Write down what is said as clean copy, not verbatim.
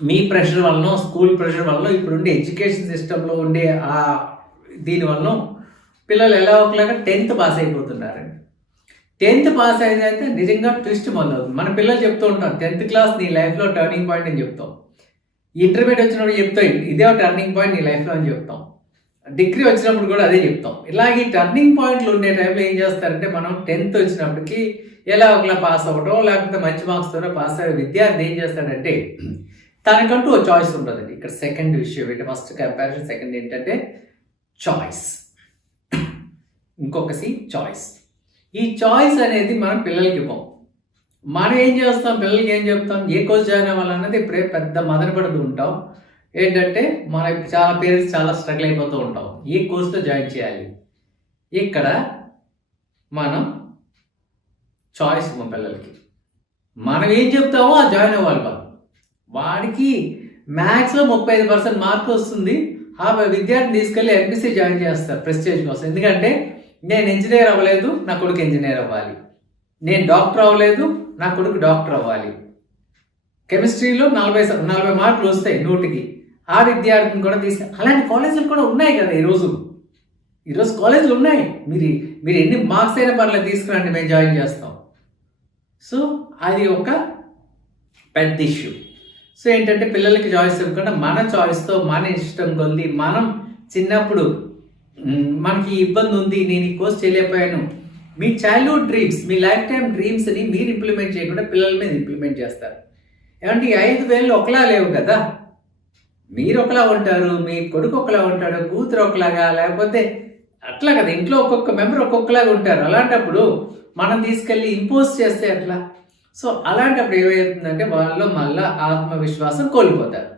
మీ pressure వలన, school pressure వలన, ఇప్పుడుండే ఎడ్యుకేషన్ సిస్టంలో ఉండే దీనివల్ల పిల్లలు ఎలా ఒకలాగా 10th పాస్ అయిపోతున్నారండి. 10th పాస్ అయితే నిజంగా ట్విస్ట్ మొదలవుతుంది. మన పిల్లలు చెప్తూ ఉంటాం 10th క్లాస్ నీ లైఫ్లో టర్నింగ్ పాయింట్ అని చెప్తాం. ఇంటర్మీడియట్ వచ్చినప్పుడు చెప్తాం ఇదే టర్నింగ్ పాయింట్ నీ లైఫ్లో అని చెప్తాం. డిగ్రీ వచ్చినప్పుడు కూడా అదే చెప్తాం. ఇలాగే టర్నింగ్ పాయింట్లు ఉండే టైంలో ఏం చేస్తారంటే, మనం 10th వచ్చినప్పటికీ ఎలా ఒకలా పాస్ అవ్వడం, లేకపోతే మంచి మార్క్స్తోనే పాస్ అయ్యే విద్యార్థి ఏం చేస్తాడంటే తనకంటూ ఒక చాయిస్ ఉంటుందండి. ఇక్కడ సెకండ్ విషయం ఏంటి, ఫస్ట్ కంపారిజన్ సెకండ్ ఏంటంటే చాయిస్. ఇంకొక చాయిస్. ఈ చాయిస్ అనేది మనం పిల్లలకి ఇవ్వం. మనం ఏం చేస్తాం, పిల్లలకి ఏం చెప్తాం, ఏ కోర్స్ జాయిన్ అవ్వాలన్నది ఇప్పుడే పెద్ద మదన పడుతూ ఉంటాం. ఏంటంటే మన చాలా పేరెంట్స్ చాలా స్ట్రగుల్ అయిపోతూ ఉంటాం, ఏ కోర్సులో జాయిన్ చేయాలి. ఇక్కడ మనం చాయిస్ ఇవ్వం పిల్లలకి. మనం ఏం చెప్తామో ఆ జాయిన్ అవ్వాలి. వాడికి మ్యాథ్స్లో 35% మార్క్ వస్తుంది, ఆ విద్యార్థిని తీసుకెళ్ళి ఎంపీసీ జాయిన్ చేస్తారు ప్రెస్టేజ్ కోసం. ఎందుకంటే నేను ఇంజనీర్ అవ్వలేదు, నా కొడుకు ఇంజనీర్ అవ్వాలి. నేను డాక్టర్ అవ్వలేదు, నా కొడుకు డాక్టర్ అవ్వాలి. కెమిస్ట్రీలో 40 మార్కులు వస్తాయి 100కి, ఆ విద్యార్థిని కూడా అలాంటి కాలేజీలు కూడా ఉన్నాయి కదా ఈరోజు కాలేజీలు ఉన్నాయి. మీరు ఎన్ని మార్క్స్ అయినా పర్లేదు తీసుకురండి, మేము జాయిన్ చేస్తాం. సో అది ఒక పెద్ద ఇష్యూ. సో ఏంటంటే పిల్లలకి చాయిస్ ఇవ్వకుండా మన చాయిస్తో, మన ఇష్టం కొద్ది, మనం చిన్నప్పుడు మనకి ఇబ్బంది ఉంది, నేను ఈ కోర్స్ చేయలేకపోయాను, మీ చైల్డ్హుడ్ డ్రీమ్స్, మీ లైఫ్ టైం డ్రీమ్స్ని మీరు ఇంప్లిమెంట్ చేయకుండా పిల్లల మీద ఇంప్లిమెంట్ చేస్తారు. ఏమంటే 5 వేలు ఒకలా లేవు కదా, మీరు ఒకలా ఉంటారు, మీ కొడుకు ఒకలా ఉంటాడు, కూతురు ఒకలాగా, లేకపోతే అట్లా కదా, ఇంట్లో ఒక్కొక్క మెంబర్ ఒక్కొక్కలాగా ఉంటారు. అలాంటప్పుడు మనం తీసుకెళ్ళి ఇంపోజ్ చేస్తే అట్లా. సో అలాంటప్పుడు ఏమవుతుందంటే వాళ్ళు మళ్ళీ ఆత్మవిశ్వాసం కోల్పోతారు.